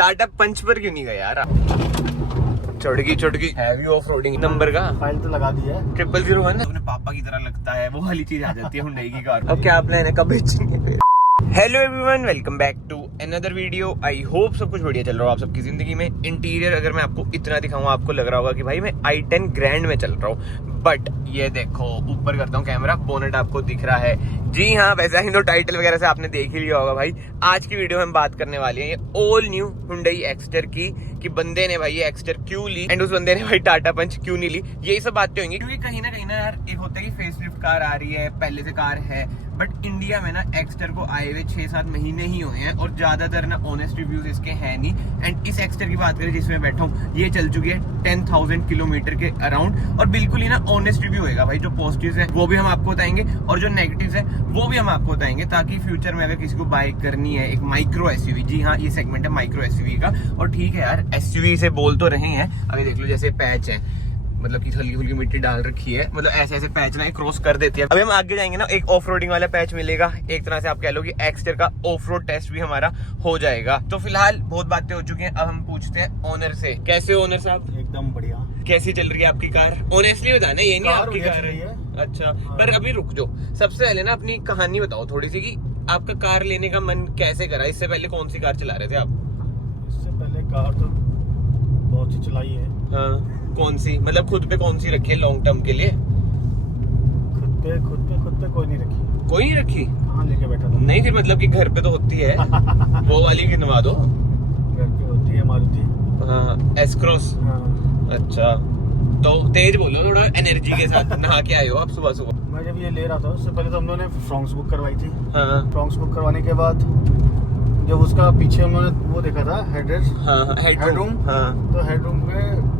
टाटा पंच पर क्यों नहीं गया यार? चढ़गी हैवी ऑफ रोडिंग नंबर का फाइल तो लगा दी है 0001 अपने पापा की तरह लगता है, वो वाली चीज आ जाती है हुंडई की कार। अब क्या प्लान है, कब बेचेंगे? Hello everyone, welcome back to another video. I hope सब कुछ बढ़िया चल रहा हो आप सबकी जिंदगी में। इंटीरियर अगर मैं आपको इतना दिखाऊं, आपको लग रहा होगा कि भाई मैं i10 ग्रैंड में चल रहा हूँ, बट ये देखो ऊपर करता हूँ कैमरा, बोनेट आपको दिख रहा है। जी हाँ, वैसा ही तो टाइटल वगैरह से आपने देख ही लिया होगा। भाई आज की वीडियो में हम बात करने वाली है ये ऑल न्यू हुंडई एक्स्टर की, कि बंदे ने भाई ये एक्स्टर क्यों ली एंड उस बंदे ने भाई टाटा पंच क्यों नहीं ली। यही सब बातें होंगी, क्योंकि कहीं ना यार एक होता है कि फेसलिफ्ट कार आ रही है, पहले से कार है, बट इंडिया में ना एक्स्टर को आए हुए 6-7 महीने ही हुए हैं और ज्यादातर ना ऑनेस्ट रिव्यूज इसके हैं नहीं। एंड इस एक्स्टर की बात करें जिसमें बैठा हूँ, ये चल चुकी है 10,000 किलोमीटर के अराउंड, और बिल्कुल ही ना ऑनेस्ट रिव्यू होगा भाई। जो पॉजिटिव्स है वो भी हम आपको बताएंगे और जो नेगेटिव्स है वो भी हम आपको बताएंगे, ताकि फ्यूचर में अगर किसी को बाय करनी है एक माइक्रो एसयूवी, जी हाँ ये सेगमेंट है माइक्रो एसयूवी का। और ठीक है यार, एसयूवी से बोल तो रहे हैं, अभी देख लो जैसे पैच है, मतलब कि हल्की फुल्की मिट्टी डाल रखी है, मतलब ऐसे पैच ना क्रॉस कर देती है। अभी हम आगे जाएंगे ना, एक ऑफ रोडिंग वाला पैच मिलेगा, एक तरह से आप कह लो कि एक्स्टर का ऑफ रोड टेस्ट भी हमारा हो जाएगा। तो फिलहाल बहुत बातें हो चुकी हैं, अब हम पूछते हैं ओनर से। कैसे ओनर साहब? एकदम बढ़िया। कैसी चल रही है आपकी कार? ऑनेस्टली बताना, ये नहीं आपकी कार है। अच्छा, पर अभी रुक जाओ, सबसे पहले ना अपनी कहानी बताओ थोड़ी सी, कि आपका कार लेने का मन कैसे करा? इससे पहले कौन सी कार चला रहे थे आप? इससे पहले कार तो बहुत सी चलाई है। हाँ, कौन सी? मतलब खुद पे कौन सी रखी है लॉन्ग टर्म के लिए? खुद पे कोई नहीं रखी। कोई नहीं रखी? हाँ, लेके बैठा था। नहीं थी, मतलब कि घर पे तो होती है वो वाली गिनवा दो। घर पे होती है मारुति। हाँ, एस क्रॉस। हाँ। अच्छा, तो तेज बोलो थोड़ा, एनर्जी के साथ। नहा के आए हो आप सुबह सुबह? मैं जब ये ले रहा था उससे पहले तो हम लोगों ने फ्रॉन्क्स बुक करवाई थी। हाँ। फ्रॉन्क्स बुक करवाने के बाद जब उसका पीछे उन्होंने वो देखा था हेडरेस्ट, हाँ, हेडरूम। हाँ, तो हेडरूम में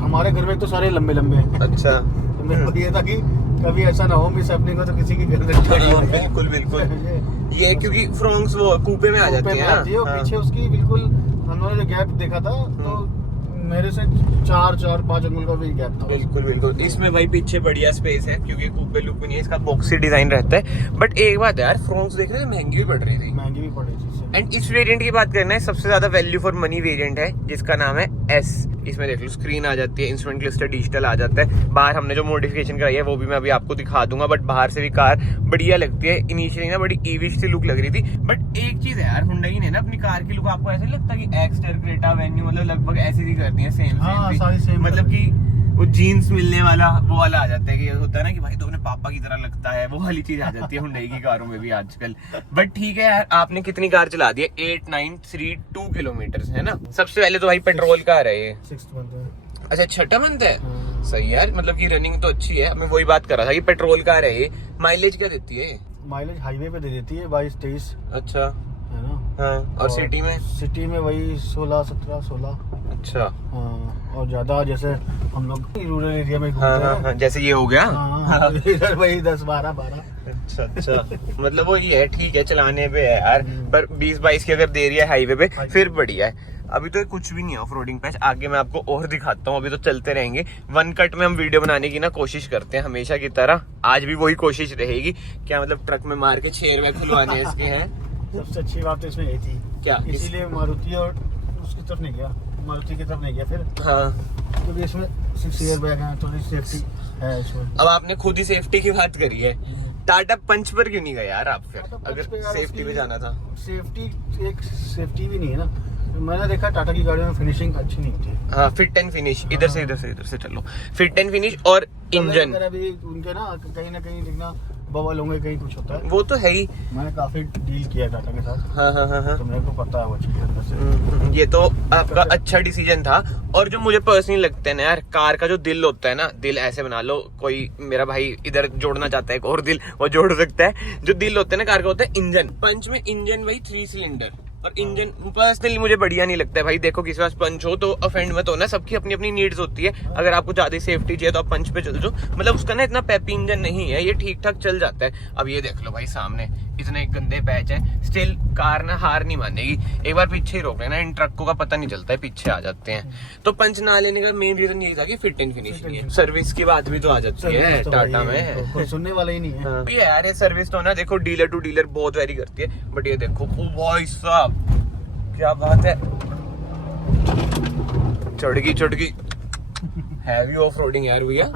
हमारे घर में तो सारे लंबे हैं। अच्छा। तो मेरे को ये था कि कभी ऐसा ना हो मिस हैपनिंग हो तो किसी की गर्दन चढ़ी हो। बिल्कुल ये क्योंकि फ्रॉन्क्स वो कूपे में आ जाती है ना। और पीछे उसकी बिल्कुल हमने जो गैप देखा था तो मेरे से 4-5 अंगुल का भी गैप था। बिल्कुल इसमें भाई पीछे बढ़िया स्पेस है, क्योंकि कूपे लुक नहीं है, इसका बॉक्सी डिजाइन रहता है। बट एक बात है यार, फ्रॉन्क्स देख रहे हैं महंगी भी पड़ रही थी। एंड इस वेरिएंट की बात करना है, सबसे ज्यादा वैल्यू फॉर मनी वेरिएंट है, जिसका नाम है एस। इसमें देख लो स्क्रीन आ जाती है, इंस्ट्रूमेंट क्लस्टर डिजिटल आ जाता है। बाहर हमने जो मॉडिफिकेशन कराई है वो भी मैं अभी आपको दिखा दूंगा, बट बाहर से भी कार बढ़िया लगती है। इनिशियली ना बड़ी ईविश सी लुक लग रही थी, बट एक चीज है यार, हुंडई ने ना अपनी कार की लुक, आपको ऐसे लगता है कि एक्स्टर, क्रेटा, वेन्यू मतलब लगभग ऐसी ही करती है, सेम मतलब कि वो जीन्स मिलने वाला वो वाला आ जाता है, कि होता है ना कि भाई तो अपने पापा की तरह लगता है, वो वाली चीज आ जाती है हुंडई की कारों में भी आजकल। बट ठीक है यार, आपने कितनी कार चला दी है? 8932 किलोमीटर है ना। सबसे पहले तो भाई पेट्रोल कार है ये। 6th मंथ है। अच्छा, 6ठा मंथ है। सही यार, मतलब की रनिंग तो अच्छी है। मैं वही बात कर रहा था कि पेट्रोल कार है ये। माइलेज क्या देती है? माइलेज हाईवे पे दे देती है 22-23। अच्छा है ना। हाँ, और सिटी में वही 16-17-16। अच्छा। हाँ, और ज्यादा जैसे हम लोग रूरल एरिया में हाँ, जैसे ये हो गया। हाँ, इधर वही 10-12। अच्छा मतलब वो ये है, ठीक है चलाने पे है यार, पर 20-22 की अगर दे रही है हाईवे पे फिर बढ़िया है। अभी तो कुछ भी नहीं है ऑफ रोडिंग पैच, आगे मैं आपको और दिखाता हूँ। अभी तो चलते रहेंगे, वन कट में हम वीडियो बनाने की ना कोशिश करते हैं हमेशा की तरह। आज भी वही कोशिश रहेगी, क्या मतलब ट्रक में मार के 6 रुपए खुलवाने इसके हैं। सबसे अच्छी बात तो इसमें यही थी, क्या इसीलिए मारुति और उसकी तरफ नहीं गया, मारुति की तरफ नहीं गया फिर। हाँ, क्योंकि इसमें 6 एयर बैग है, थोड़ी सेफ्टी है इसमें। अब आपने खुद ही सेफ्टी की बात करी है, टाटा पंच पर क्यों नहीं गए यार आप फिर, अगर सेफ्टी पे जाना था? सेफ्टी भी नहीं है ना। मैंने देखा टाटा की गाड़ियों में फिनिशिंग अच्छी नहीं होती। हाँ, फिट एंड फिनिश, इधर से चलो, फिट एंड फिनिश और इंजन अभी उनके ना कहीं दिखना बबल होंगे, कहीं कुछ होता है, वो तो है ही। मैंने काफी डील किया टाटा के साथ। हाँ। तो मेरे को पता है वो चीज़ अंदर से। ये तो आपका अच्छा डिसीजन था। और जो मुझे पर्सनली लगता है ना यार, कार का जो दिल होता है ना, दिल ऐसे बना लो, कोई मेरा भाई इधर जोड़ना चाहता है एक और दिल, वो जोड़ सकता है। जो दिल होता है ना कार का, होता है इंजन। पंच में इंजन वही 3 सिलेंडर, और इंजन पर्सनली मुझे बढ़िया नहीं लगता है भाई। देखो किसी पास पंच हो तो अफेंड मत हो ना, सबकी अपनी अपनी नीड्स होती है। अगर आपको ज्यादा सेफ्टी चाहिए तो आप पंच पे चल जाओ, मतलब उसका ना इतना पेपी इंजन नहीं है, ये ठीक ठाक चल जाता है। अब ये देख लो भाई, सामने इतने गंदे पैच है, स्टिल कार ना हार नहीं मानेगी। एक बार पीछे ही रोक लेना, इन ट्रकों का पता नहीं चलता है, पीछे आ जाते हैं। तो पंच ना लेने का मेन रीजन यही था कि फिट एंड फिनिशिंग है। सर्विस की बात भी तो आ जाती है टाटा में, कोई सुनने वाला ही नहीं है। ये यार ये सर्विस तो ना देखो डीलर टू डीलर बहुत वेरी करती है, बट ये देखो ओ भाई साहब क्या बात है, चढ़गी हैवी ऑफ रोडिंग यार भैया।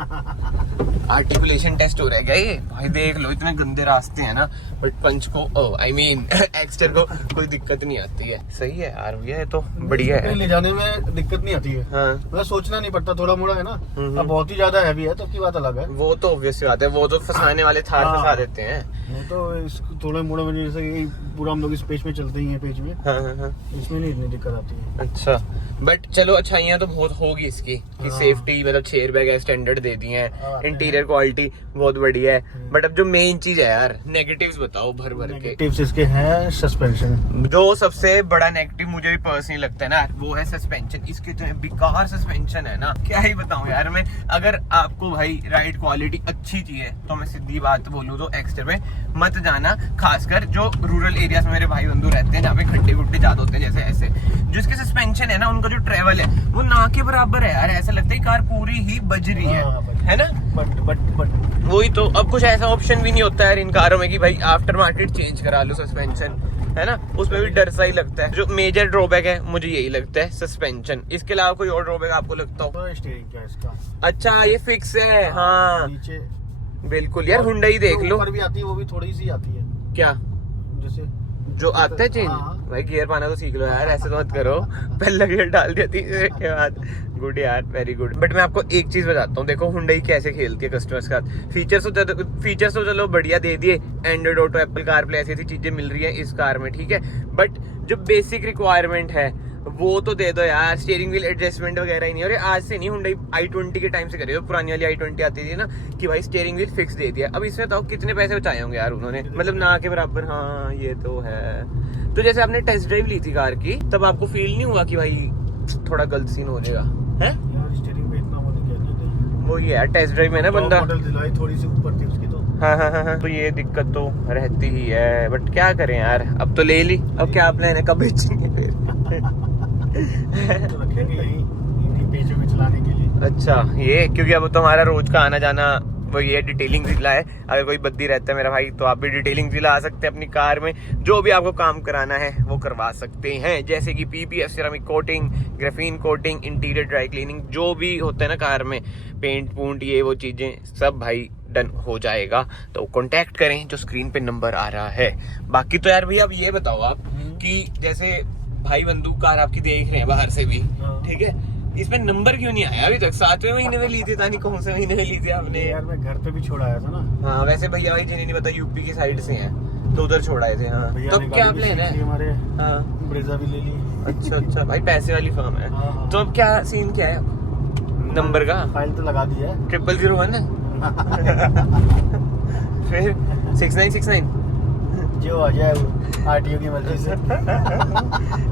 आर्टिकुलेशन टेस्ट हो रहा है क्या ये? भाई देख लो इतने गंदे रास्ते हैं ना, बट पंच को आई मीन एक्स्टर को कोई दिक्कत नहीं आती है। सही है यार भैया, ये तो बढ़िया है। ले जाने में दिक्कत नहीं आती है। हाँ। मतलब सोचना नहीं पड़ता, थोड़ा मोड़ा है ना। अब बहुत ही ज्यादा हैवी है तब की बात अलग है। वो तो ऑब्वियस बात है, वो तो फंसाने वाले थार फंसा देते हैं। वो तो इसको थोड़ा मोड़ा वजह से पूरा हम लोग इस पेज में चलते ही हैं पेज में। हाँ। इसमें नहीं इतनी दिक्कत आती है। अच्छा बट चलो अच्छाइयाँ तो बहुत होगी इसकी कि सेफ्टी मतलब चेयर बैग स्टैंडर्ड दे दिए हैं, इंटीरियर क्वालिटी बहुत बढ़िया है। बट अब जो मेन चीज है यार, नेगेटिव्स बताओ भर के। नेगेटिव्स इसके हैं सस्पेंशन। जो सबसे बड़ा नेगेटिव मुझे भी पर्सनली लगता है ना, वो है सस्पेंशन। इसके जो बेकार सस्पेंशन है ना, क्या ही बताऊं यार मैं। अगर आपको भाई राइड क्वालिटी अच्छी चाहिए तो मैं सीधी बात बोलूं तो एक्स्टर में मत जाना, खासकर जो रूरल एरियाज में मेरे भाई बंधु रहते हैं जहाँ पे खड्डे गुड्डे ज्यादा होते हैं। जैसे ऐसे जो इसके सस्पेंशन है ना, उनका जो ट्रेवल है वो ना के बराबर है यार। ऐसा लगता है कार पूरी ही बज रही है ना। बट वही तो, अब कुछ ऐसा ऑप्शन भी नहीं होता है इन कारों में कि भाई आफ्टर मार्केट चेंज करा लो सस्पेंशन, है ना। उसमें भी डर सा ही लगता है। जो मेजर ड्रॉबैक है मुझे यही लगता है, सस्पेंशन। इसके अलावा कोई और ड्रॉबैक आपको लगता हो? स्टीयरिंग क्या इसका? अच्छा ये फिक्स है। हाँ नीचे बिल्कुल यार, हुंडई देख लो। ऊपर भी आती है, वो भी थोड़ी सी आती है। क्या जैसे जो आता है चेंज? भाई गियर पाना तो सीख लो यार, ऐसे तो मत करो। पहला गियर डाल दिया तीसरे के बाद। गुड यार, वेरी गुड। बट मैं आपको एक चीज बताता हूँ, देखो हुंडई कैसे खेलती है कस्टमर्स के साथ। फीचर्स तो चलो बढ़िया दे दिए, एंड्रॉइड ऑटो, एप्पल कारप्ले, ऐसी ऐसी चीजें मिल रही है इस कार में, ठीक है। बट जो बेसिक रिक्वायरमेंट है वो तो दे दो यार। स्टीयरिंग व्हील एडजस्टमेंट वगैरह ही नहीं। और आज से नहीं, हुंडई i20 के टाइम से करे हो, पुरानी वाली i20 आती थी ना कि भाई स्टीयरिंग व्हील फिक्स दे दिया। अब इसमें तो कितने पैसे बचाए होंगे यार उन्होंने, मतलब ना के बराबर। हाँ ये तो है। तो जैसे आपने टेस्ट ड्राइव ली थी कार की, तब आपको फील नहीं हुआ कि भाई थोड़ा गलत सीन हो जाएगा? है वो ये यार, टेस्ट ड्राइव में ना बंदा थोड़ी सी ऊपर थी उसकी तो। हाँ, तो ये दिक्कत तो रहती ही है। बट क्या करें यार, अब तो ले ली, अब क्या प्लान है, कब बेचेंगे फिर? तो रखेंगे यहीं पेजों में चलाने के लिए। अच्छा ये, क्योंकि अब तुम्हारा रोज का आना जाना वो ये डिटेलिंग जिला है। अगर कोई बद्दी रहता है मेरा भाई, तो आप भी डिटेलिंग जिला आ सकते हैं अपनी कार में। जो भी आपको काम कराना है वो करवा सकते हैं, जैसे कि PPF, ceramic coating, graphene coating, interior dry cleaning, जो भी होता है ना कार में, पेंट पूंट ये वो चीजें सब भाई डन हो जाएगा। तो कांटेक्ट करें, जो स्क्रीन पे नंबर आ रहा है। बाकी तो यार भैया अब ये बताओ आप कि जैसे भाई बंदूक कार आपकी देख रहे हैं बाहर से भी, ठीक है, इसमें नंबर क्यों नहीं आया अभी तक? 7वें महीने में ली थी, तानी कौन से महीने में ली थी आपने? यार मैं घर पे भी छोड़ आया था ना। हाँ वैसे भैया भाई जिन्हें नहीं पता, यूपी की साइड से हैं तो उधर छोड़ आए थे। हाँ तो क्या प्लान है हमारे? हाँ ब्रेजा भी ले ली। अच्छा भाई पैसे वाली फर्म है। तो अब क्या सीन क्या है नंबर का? फाइल तो लगा दी है, 001 है। फिर 6969 जो आ जाए आरटीओ की मर्जी से।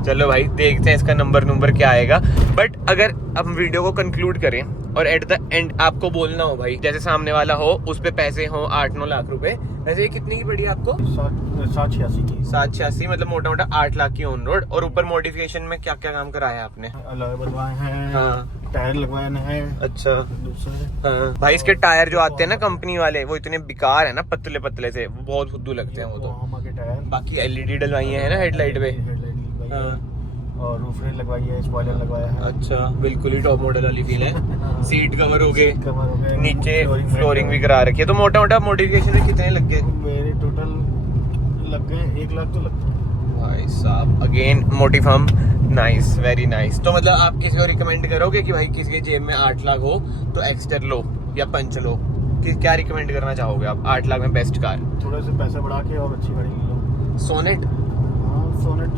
चलो भाई देखते हैं इसका नंबर क्या आएगा। बट अगर हम वीडियो को कंक्लूड करें और एट द एंड आपको बोलना हो भाई, जैसे सामने वाला हो उस पे पैसे हो 8-9 लाख रुपए, वैसे ये कितनी की पड़ी आपको? 786 की। 786 मतलब मोटा मोटा 8 लाख की ऑन रोड। और ऊपर मॉडिफिकेशन में क्या क्या काम कराया आपने? अलॉय बनवाए हैं। हाँ टायर लगवाए हैं। अच्छा दूसरे। हाँ भाई इसके टायर जो आते हैं ना कंपनी वाले, वो इतने बेकार है ना, पतले पतले से, वो बहुत फुद्दू लगते हैं वो तो। के टायर बाकी एलईडी डलवाई है ना हेडलाइट पे। और रूफ रेल लगवाई है, स्पॉइलर लगवाया है। अच्छा बिल्कुल ही टॉप मॉडल वाली फील है। सीट कवर हो गए, नीचे फ्लोरिंग भी करा रखी है। तो मोटा मोटा मॉडिफिकेशन में कितने लग गए? मेरे टोटल लग गए 1 लाख तो लग गए भाई साहब। अगेन मोटी फर्म, नाइस, वेरी नाइस। तो मतलब आप किसी को रिकमेंड करोगे कि भाई किसी के जेब में 8 लाख हो तो एक्स्टर लो या पंच लो, कि क्या रिकमेंड करना चाहोगे आप? 8 लाख में बेस्ट कार? थोड़ा सा पैसा बढ़ा के और अच्छी गाड़ी ले लो। सोनेट? हाँ सोनेट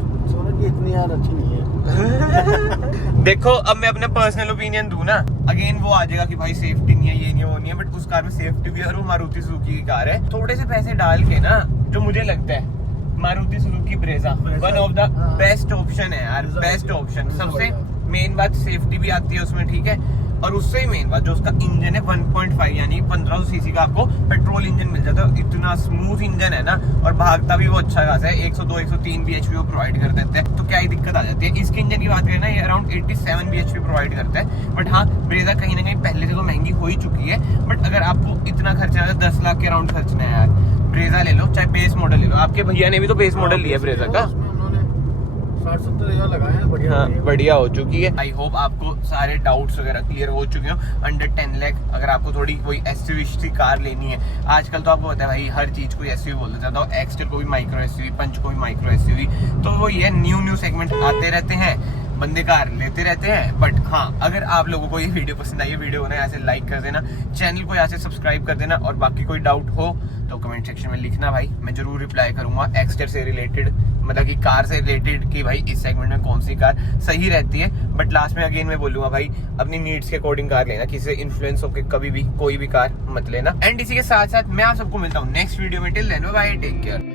भी इतनी यार अच्छी नहीं है। देखो अब मैं अपना पर्सनल ओपिनियन दूं ना, अगेन वो आ जाएगा कि भाई सेफ्टी नहीं है, ये नहीं है, वो नहीं है। बट उस कार में सेफ्टी भी है और वो मारुति सुजुकी की कार है। थोड़े से पैसे डाल के ना, जो मुझे लगता है Maruti Suzuki Brezza one of the best option है यार, बेस्ट ऑप्शन। सबसे मेन बात सेफ्टी भी आती है उसमें, ठीक है। और उससे ही मेन बात जो उसका इंजन है 1.5 यानी 1500 सीसी का आपको पेट्रोल इंजन मिल जाता है। इतना स्मूथ इंजन है ना, और भागता भी वो अच्छा खासा है। 102-103 bhp वो प्रोवाइड कर देते हैं। तो क्या ही दिक्कत आ जाती है? इसके इंजन की बात करें ना, ये अराउंड 87 bhp प्रोवाइड करता है। बट हाँ ब्रेजा कहीं ना कहीं पहले से तो महंगी हो ही चुकी है। बट अगर आपको इतना खर्चा है, 10 लाख के अराउंड खर्चना है यार, ब्रेजा ले लो, चाहे बेस मॉडल ले लो। आपके भैया ने भी तो बेस मॉडल लिया ब्रेजा का। 60-70 लगाए हैं, बढ़िया हाँ, है। बढ़िया हो चुकी है। आई होप आपको सारे डाउट्स वगैरह क्लियर हो चुके हो। अंडर 10 लाख अगर आपको थोड़ी कोई एसयूवी कार लेनी है, आजकल तो आपको पता है भाई हर चीज को एसयूवी बोलते जाता हूँ। एक्सटेल को भी माइक्रो एसयूवी, पंच को भी माइक्रो एसयूवी, तो वो ये न्यू सेगमेंट आते रहते हैं, बंदे कार लेते रहते हैं। बट हाँ, अगर आप लोगों को ये वीडियो पसंद आई है, वीडियो को ना यहाँ से लाइक कर देना, चैनल को यहाँ से सब्सक्राइब कर देना, और बाकी कोई डाउट हो तो कमेंट सेक्शन में लिखना भाई, मैं जरूर रिप्लाई करूंगा। एक्सटेल से रिलेटेड, मतलब कि कार से रिलेटेड, कि भाई इस सेगमेंट में कौन सी कार सही रहती है। बट लास्ट में अगेन मैं बोलूंगा भाई, अपनी नीड्स के अकॉर्डिंग कार लेना, किसी से इन्फ्लुएंस होकर कभी भी कोई भी कार मत लेना। एंड इसी के साथ साथ मैं आप सबको मिलता हूँ नेक्स्ट वीडियो में। Till then bye, take care.